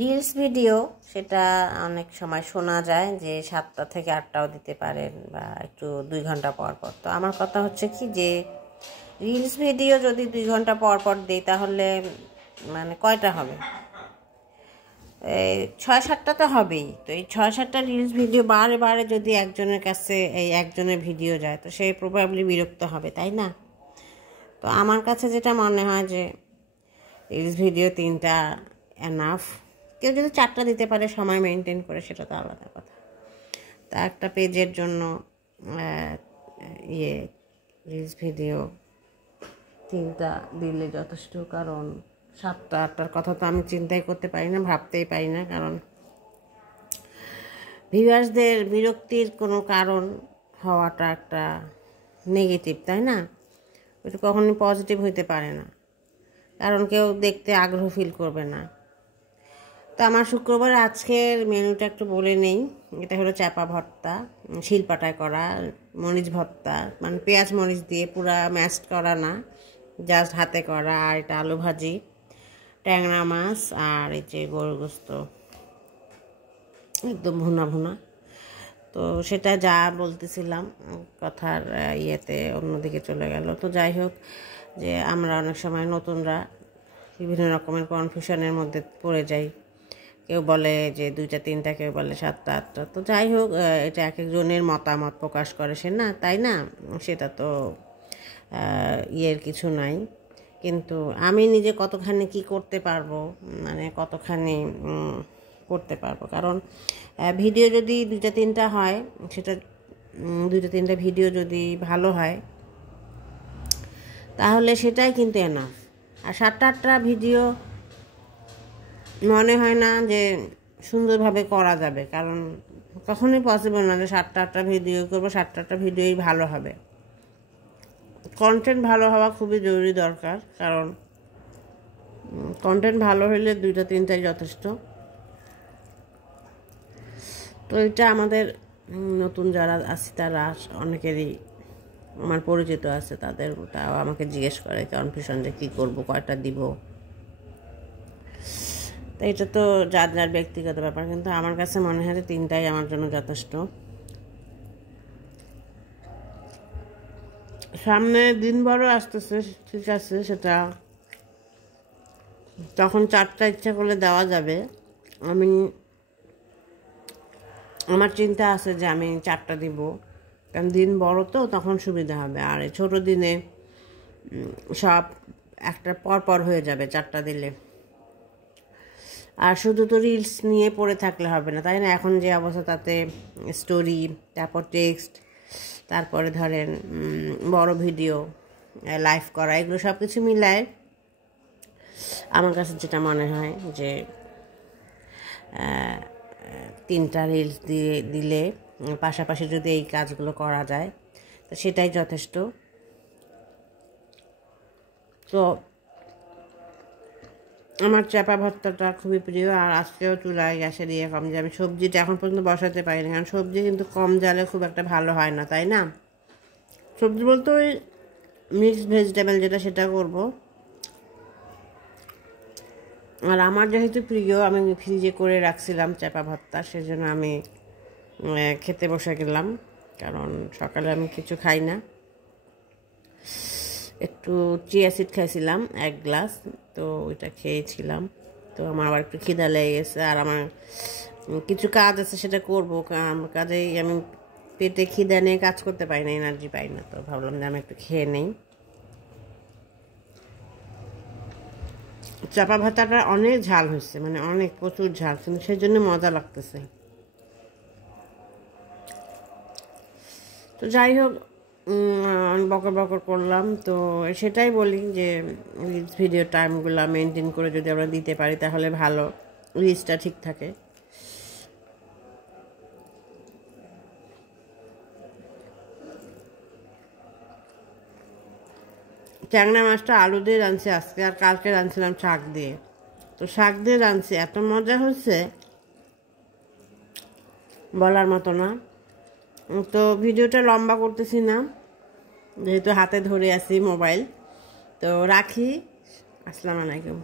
Reels video সেটা অনেক সময় শোনা যায় যে 7টা থেকে 8টাও দিতে পারেন বা একটু 2 ঘন্টা পর পর। তো আমার কথা হচ্ছে কি যে রিলস ভিডিও যদি 2 ঘন্টা পর পর দিই তাহলে মানে কয়টা হবে? 6-7টা তো হবেই। তো এই 6-7টা রিলস ভিডিও বারে বারে যদি একজনের কাছে এই একজনের ভিডিও যায় তো সে প্রবাবলি বিরক্ত হবে, তাই না? তো আমার কাছে যেটা মনে হয় যে রিলস ভিডিও 3টা এনাফ। কেউ যদি 4টা দিতে পারে সময় মেনটেন করে সেটা তো আলাদা কথা। তা একটা পেজের জন্য রিলস ভিডিও 3টা দিলে যথেষ্ট। কারণ 7টা 8টার কথা তো আমি চিন্তাই করতে পারি না, ভাবতেই পারি না। কারণ ভিউয়ার্সদের বিরক্তির কোনো কারণ হওয়াটা একটা নেগেটিভ, তাই না? ওটা কখনোই পজিটিভ হইতে পারে না, কারণ কেউ দেখতে আগ্রহ ফিল করবে না। তো আমার শুক্রবার আজকের মেনুটা একটু বলে নেই। এটা হলো চাপা ভর্তা, শিলপাটায় করা মরিচ ভর্তা, মানে পেঁয়াজ মরিচ দিয়ে পুরা ম্যাশড করা না, জাস্ট হাতে করা। আর এটা আলু ভাজি, ট্যাংরা মাছ, আর এই যে গরুর গোস্ত একদম ভুনা ভুনা। তো সেটা যা বলতেছিলাম কথার ইয়েতে অন্যদিকে চলে গেল। তো যাই হোক, যে আমরা অনেক সময় নতুনরা বিভিন্ন রকমের কনফিউশনের মধ্যে পড়ে যাই। কেউ বলে যে 2টা 3টা, কেউ বলে 7টা 8টা। তো যাই হোক, এটা এক একজনের মতামত প্রকাশ করে, সে না, তাই না? সেটা তো ইয়ের কিছু নাই। কিন্তু আমি নিজে কতখানি কি করতে পারবো, মানে কতখানি করতে পারবো। কারণ ভিডিও যদি 2টা 3টা হয়, সেটা 2টা 3টা ভিডিও যদি ভালো হয় তাহলে সেটাই কিন্তু এনাফ। আর 7টা 8টা ভিডিও মনে হয় না যে সুন্দরভাবে করা যাবে। কারণ কখনোই পসিবল না যে 7টা 8টা ভিডিও করবো, 7টা 8টা ভিডিওই ভালো হবে। কন্টেন্ট ভালো হওয়া খুবই জরুরি দরকার। কারণ কন্টেন্ট ভালো হলে 2টা 3টাই যথেষ্ট। তো এটা আমাদের নতুন যারা আছে তারা অনেকেরই আমার পরিচিত আছে, তাও আমাকে জিজ্ঞেস করে কনফিউশন যে কী করবো, কয়টা দিব। তো এটা তো যার যার ব্যক্তিগত ব্যাপার, কিন্তু আমার কাছে মনে হয় যে 3টাই আমার জন্য যথেষ্ট। সামনে দিন বড় আসতেছে, ঠিক আছে, সেটা তখন 4টা ইচ্ছা করলে দেওয়া যাবে। আমার চিন্তা আছে যে আমি 4টা দিব, কারণ দিন বড় তো তখন সুবিধা হবে। আর এই ছোটো দিনে সব একটা পর পর হয়ে যাবে 4টা দিলে। আর শুধু তো রিলস নিয়ে পড়ে থাকলে হবে না, তাই না? এখন যে অবস্থা, তাতে স্টোরি, তারপর টেক্সট, তারপরে ধরেন বড় ভিডিও, লাইভ করা, এগুলো সব কিছু মিলায় আমার কাছে যেটা মনে হয় যে 3টা রিলস দিলে পাশাপাশি যদি এই কাজগুলো করা যায় তো সেটাই যথেষ্ট। তো আমার চাপা ভর্তাটা খুবই প্রিয়। আর আজকেও চুলায় গ্যাসে দিয়ে কম, যে আমি সবজিটা এখন পর্যন্ত বসাতে পারিনি, কারণ সবজি কিন্তু কম জালে খুব একটা ভালো হয় না, তাই না? সবজি বলতে ওই মিক্সড ভেজিটেবল যেটা, সেটা করব। আর আমার যেহেতু প্রিয়, আমি ফ্রিজে করে রাখছিলাম চাপা ভর্তা, সেজন্য আমি খেতে বসে গেলাম। কারণ সকালে আমি কিছু খাই না, একটু চিয়া সিড খাইছিলাম 1 গ্লাস, তো ওইটা খেয়েছিলাম। তো আমার আবার একটু খিদা লেগে গেছে, আর আমার কিছু কাজ আছে সেটা করবো। কাজেই আমি পেটে খিদা নিয়ে কাজ করতে পারি না, এনার্জি পাই না। তো ভাবলাম যে আমি একটু খেয়ে নেই। চাপা ভাতাটা অনেক ঝাল হয়েছে, মানে অনেক প্রচুর ঝাল, কিন্তু সেই জন্য মজা লাগতেছে। তো যাই হোক, বকর বকর করলাম। তো সেটাই বলি যে রিলস ভিডিও টাইমগুলো মেনটেন করে যদি আমরা দিতে পারি তাহলে ভালো, রিচটা ঠিক থাকে। ট্যাংরা মাছটা আলু দিয়ে রাঁধছি আজকে, আর কালকে রাঁধছিলাম শাক দিয়ে। তো শাক দিয়ে রাঁধছি, এত মজা হয়েছে বলার মতো না। তো ভিডিওটা লম্বা করতেছি না, যেহেতু হাতে ধরে আছি মোবাইল। তো রাখি, আসসালামু আলাইকুম।